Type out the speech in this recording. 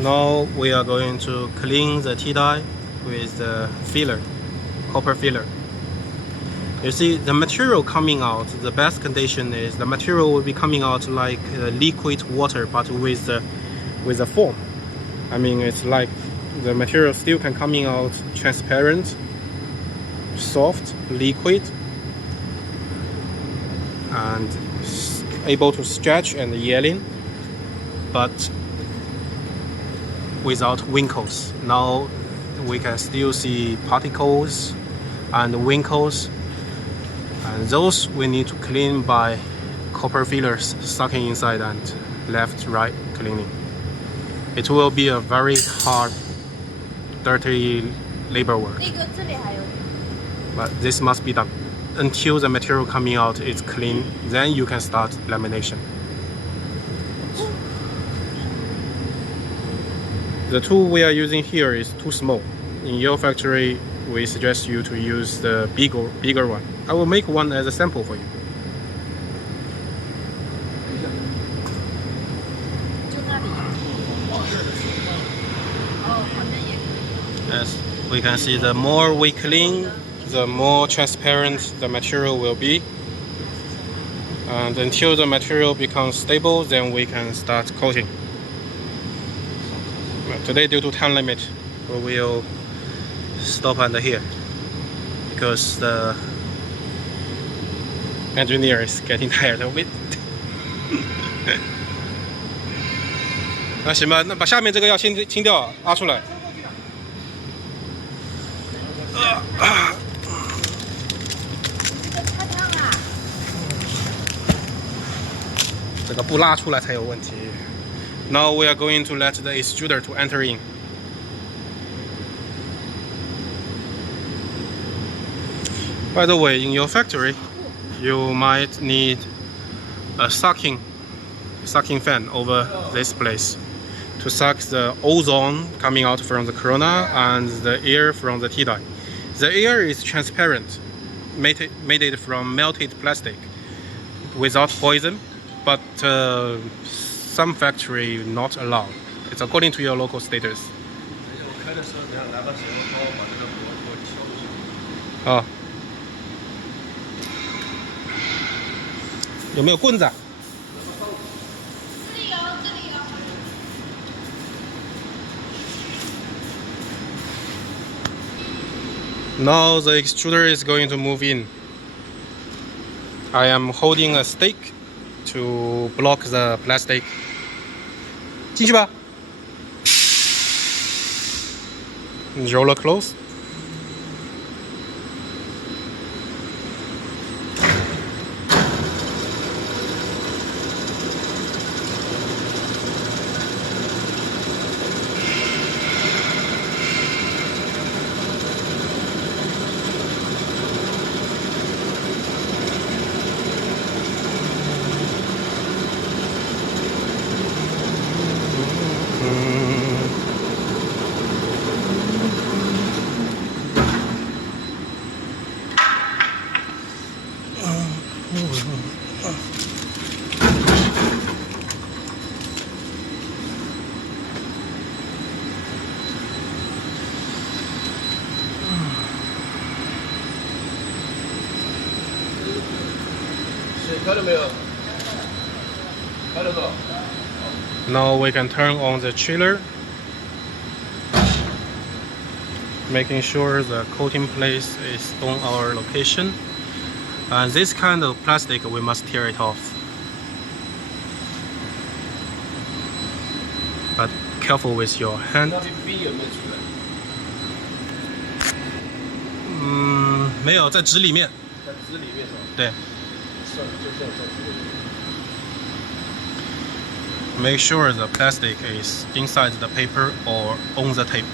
Now we are going to clean the T-die with the filler, copper filler. You see the material coming out, the best condition is the material will be coming out like liquid water, but with the foam. I mean, it's like the material still can coming out transparent, soft, liquid, and able to stretch and yelling, but without wrinkles. Now we can still see particles and wrinkles, and those we need to clean by copper fillers sucking inside and left right cleaning. It will be a very hard, dirty labor work, but this must be done until the material coming out is clean. Then you can start lamination. The tool we are using here is too small. In your factory, we suggest you to use the bigger one. I will make one as a sample for you. As we can see, the more we clean, the more transparent the material will be. And until the material becomes stable, then we can start coating. Today, due to time limit, we will stop under here because the engineer is getting tired of it. 那行吧，那把下面这个要先清掉，拉出来。这个不拉出来才有问题。Now we are going to let the extruder to enter in. By the way, in your factory, you might need a sucking fan over this place to suck the ozone coming out from the corona and the air from the T-die. The air is transparent, made it from melted plastic, without poison, but some factory not allowed. It's according to your local status. 啊，有没有棍子啊？这里有，这里有。Now the extruder is going to move in. I am holding a stick to block the plastic. 进去吧。Roller close. Now we can turn on the chiller, making sure the coating place is on our location. And this kind of plastic, we must tear it off. But careful with your hand. 没有，在纸里面。在纸里面是吧？对。Make sure the plastic is inside the paper or on the tape.